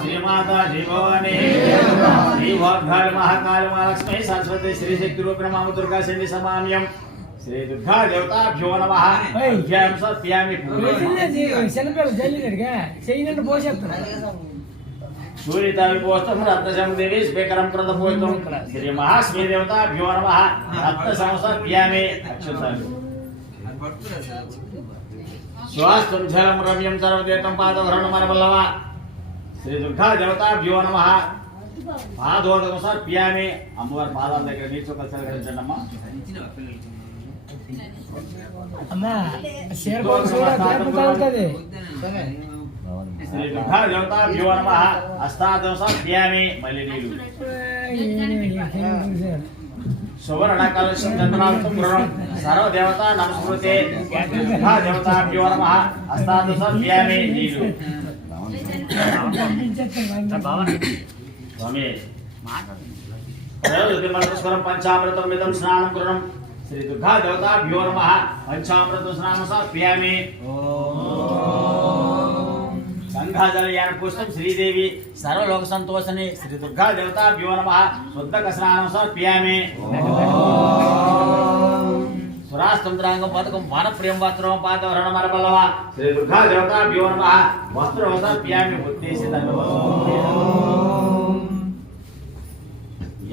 శ్రీమాత శ్రీభవాని. శ్రీ వాగ్దాలి మహాకాళి మహాలక్ష్మి సరస్వతి శ్రీ శక్తి రూపిణ మామ దుర్గా చండి సమామ్యం. శ్రీ దుర్గా దేవతాభ్యో నమ. సత్యామి. చెయ్యినట్టు పోసేస్తారు సూర్యతావి పోస్తం రత్నశందేవి స్పీకరం కృత పోస్తం శ్రీ మహాశ్రీ దేవతాభ్యో నమ రత్న సంసత్యామి అక్షతాలు శ్వాస్తం జలం రమ్యం సర్వదేతం పాదవరణం మనవల్లవ శ్రీ దుర్గా దేవతాభ్యో నమ పాదోదకం సమర్ప్యామి అమ్మవారి పాదాల దగ్గర నీచు కలిసి అమ్మా అమ్మా కూడా జ్ఞాపకం నమ అష్టాదం మళ్ళీ నీళ్ళు సువర్ణ కలశం చంద్రాంతం గృహం సర్వదేవత నమస్కృతే. దుర్గా నమ అష్టాదం నీళ్ళు స్వామి శ్రీమల్పస్వరం పంచామృతం మిదం స్నానం కృణం శ్రీ దుర్గా దేవతాభ్యో నమ పంచామృతం స్నానం ఓ గంగాజలయాన పుష్పం శ్రీదేవి సర్వలోక సంతోషని శ్రీ దుర్గా దేవతాభ్యో నమ శుద్ధక స్నానం సమర్ప్యామి సురాస్తంత్రాంగం పథకం వనప్రియం వస్త్రం పాతవరణ మరబలవ శ్రీ దుర్గా దేవతాభ్యో నమ వస్త్రం సమర్ప్యామి ఉద్దేశి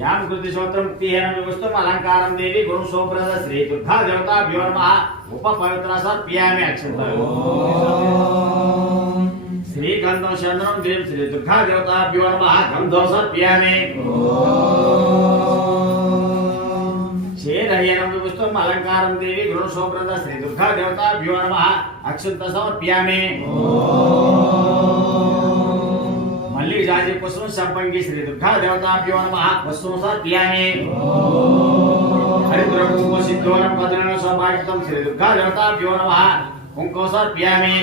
యాం కృతి శ్రోత్రం తీహన వివస్తం అలంకారం దేవి గురు శోభ్రద శ్రీ దుర్గా దేవతాభ్యో నమ ఉప పవిత్ర సమర్ప్యామి అక్షంతలు श्रीगंधम चंद्रम देव श्री दुर्गा देवता नम गंधो सर्प्यामे क्षेत्रयनम पुष्पम अलंकारम देवी गुरु शोभ्रद श्री दुर्गा देवता नम अक्षुत समर्प्यामे मल्लिक जाति कुसुम संपंगी श्री दुर्गा देवता नम कुसुम सर्प्यामे हरिद्र कुंभ सिद्धोरम पद्रण सौभाग्यम श्री दुर्गा देवता नम कुंकुम सर्प्यामे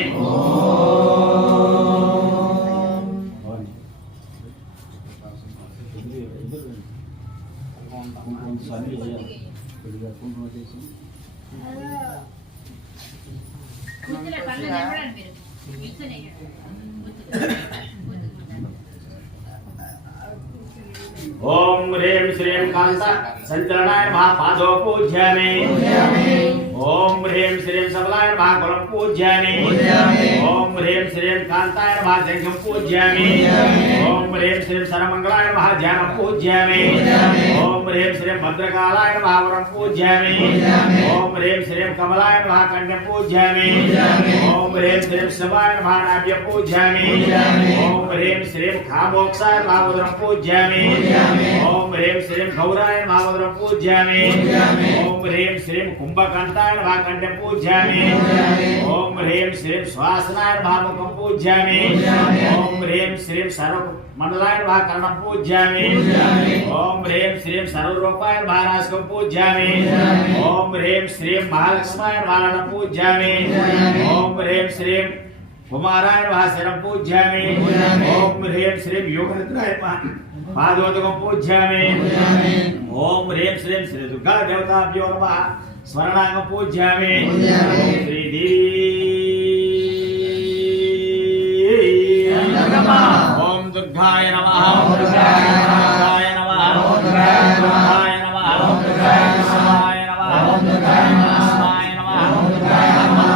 కూర్చునే పనులు చెప్పండి మీరు కూర్చునే ఓం హ్రీం శ్రీం కాంత సంచలనాయ మహా పాదో పూజ్యామి ఓం హ్రీం శ్రీం సబలాయ प्रेम श्रीम कांताय नमः जज्ञम में ओम प्रेम श्रीम सर्वमंगलाय नमः ज्ञानम में ओम प्रेम श्रीम भद्रकालाय नमः वरम में ओम प्रेम श्रीम कमलाय नमः कन्या में ओम प्रेम श्रीम शिवाय नमः नाभ्य में ओम प्रेम श्रीम खामोक्षाय नमः उदरम में ओम प्रेम श्रीम गौराय नमः उदरम में ओम प्रेम श्रीम कुंभकांताय नमः कन्या में ओम प्रेम श्रीम श्वासनाय महा మహాకంఠం పూజ్యామి. ఓం హ్రీం శ్రీం సర్వ మండలాయ మహాకర్ణం పూజ్యామి పూజ్యామి. ఓం హ్రీం శ్రీం సర్వరూపాయ మహారాజకం పూజ్యామి. ఓం హ్రీం శ్రీం మహాలక్ష్మాయ మహారణం పూజ్యామి. ఓం హ్రీం శ్రీం కుమారాయ మహాశరం పూజ్యామి. ఓం హ్రీం శ్రీం యోగనిద్రాయ పాదోదకం పూజ్యామి. ఓం హ్రీం శ్రీం శ్రీ దుర్గా దేవతాభ్యో నమ స్మరణాంగం పూజ్యామి పూజ్యామి. दुर्गाय नमः ओम दुर्गाय नमः ओम दुर्गाय नमः ओम दुर्गाय नमः ओम दुर्गाय नमः ओम दुर्गाय नमः ओम दुर्गाय नमः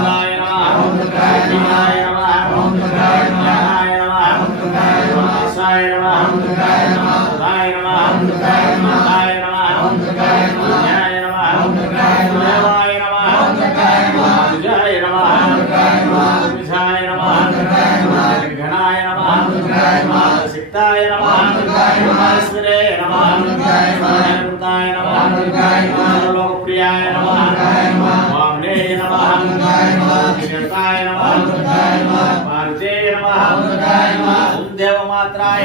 ओम दुर्गाय नमः ओम दुर्गाय नमः ओम दुर्गाय नमः ओम दुर्गाय नमः ओम दुर्गाय नमः ओम दुर्गाय नमः ओम दुर्गाय नमः ओम दुर्गाय नमः నమః. సిక్తాయ నమ ఓం దుర్గాయ నమః. ఈశ్వరే నమ ఓం దుర్గాయ నమః. అమృతాయ నమ ఓం దుర్గాయ నమః. లోకప్రియాయ నమ ఓం దుర్గాయ నమః. వామనేయ నమ ఓం దుర్గాయ నమః. జగతాయ నమ ఓం దుర్గాయ నమః. భారతేయ నమ ఓం దుర్గాయ నమః. ఓం దేవమాత్రాయ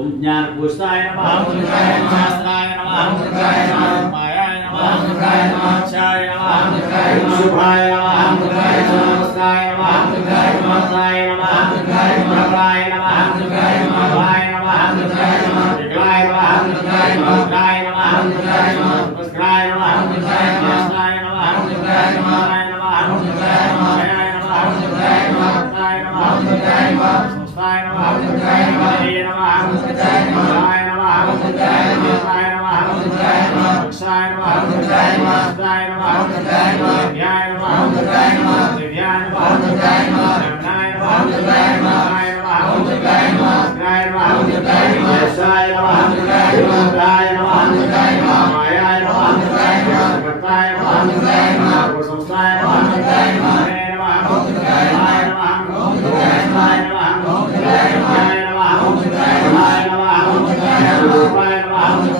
ఓం జ్ఞాన పుష్టాయ నమః శాస్త్రాయ నమః మాయాయ నమః అక్షాయ నమః శుభాయ నమః నమస్కాయ నమః నమస్తాయ నమః ప్రభాయ నమః భవాయ నమః అక్షాయ నమః అక్షాయ నమః దివ్యాయ నమః దివ్యాయ నమః రమణాయ నమః రమణాయ నమః శివాయ నమః శివాయ నమః శివాయ నమః మాయాయ నమః కర్తాయ నమః సంస్థాయ నమః హరే నమః శివాయ నమః శివాయ నమః దివ్యాయ నమః దివ్యాయ నమః రూపాయ నమః రూపాయ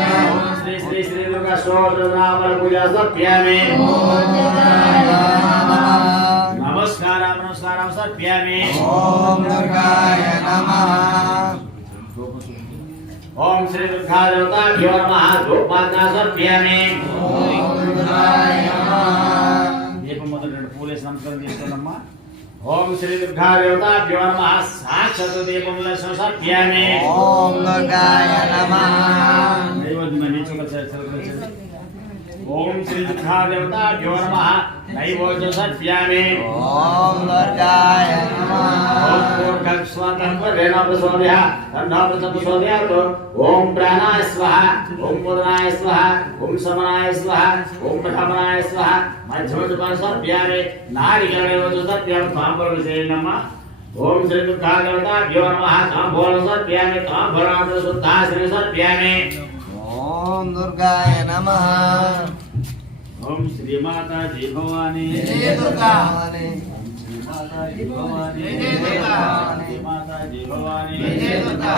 సత్యామి నమస్కారం నమస్కారం సత్యామి ఓం దుర్గాయ నమః ఓం శ్రీ దుర్గా దేవతాభ్యో నమః ధూపాగ్న సత్యామి ఓం దుర్గాయ నమః దీపం మొదలు రెండు పూలేసి నమస్కారం చేసుకోండమ్మా ఓం శ్రీ దుర్గా దేవతాభ్యో నమః సాక్షాత్ దీపముల సత్యామి ఓం దుర్గాయ నమః ओम श्री देवताभ्यो नमः नैवोच सत्यामे ओम नमः। ओम ओम प्राणाय स्वाहा ओम स्वाहा ओम समनाय स्वाहा ओम स्वाहा सत्यामे सत्यम नमः। ओम श्री देवता भ्यो नमः तां भोल सत्यामे तां सुद्धा श्री सत्यामे ओम दुर्गाय नमः। ఓం భవానీ. జయ దుర్గా. శ్రీమాతాజీ భవానీ. జయ దుర్గా. భవానీ. దుర్గా.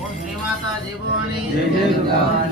ఓం శ్రీమాతా జయ భవాని దుర్గా.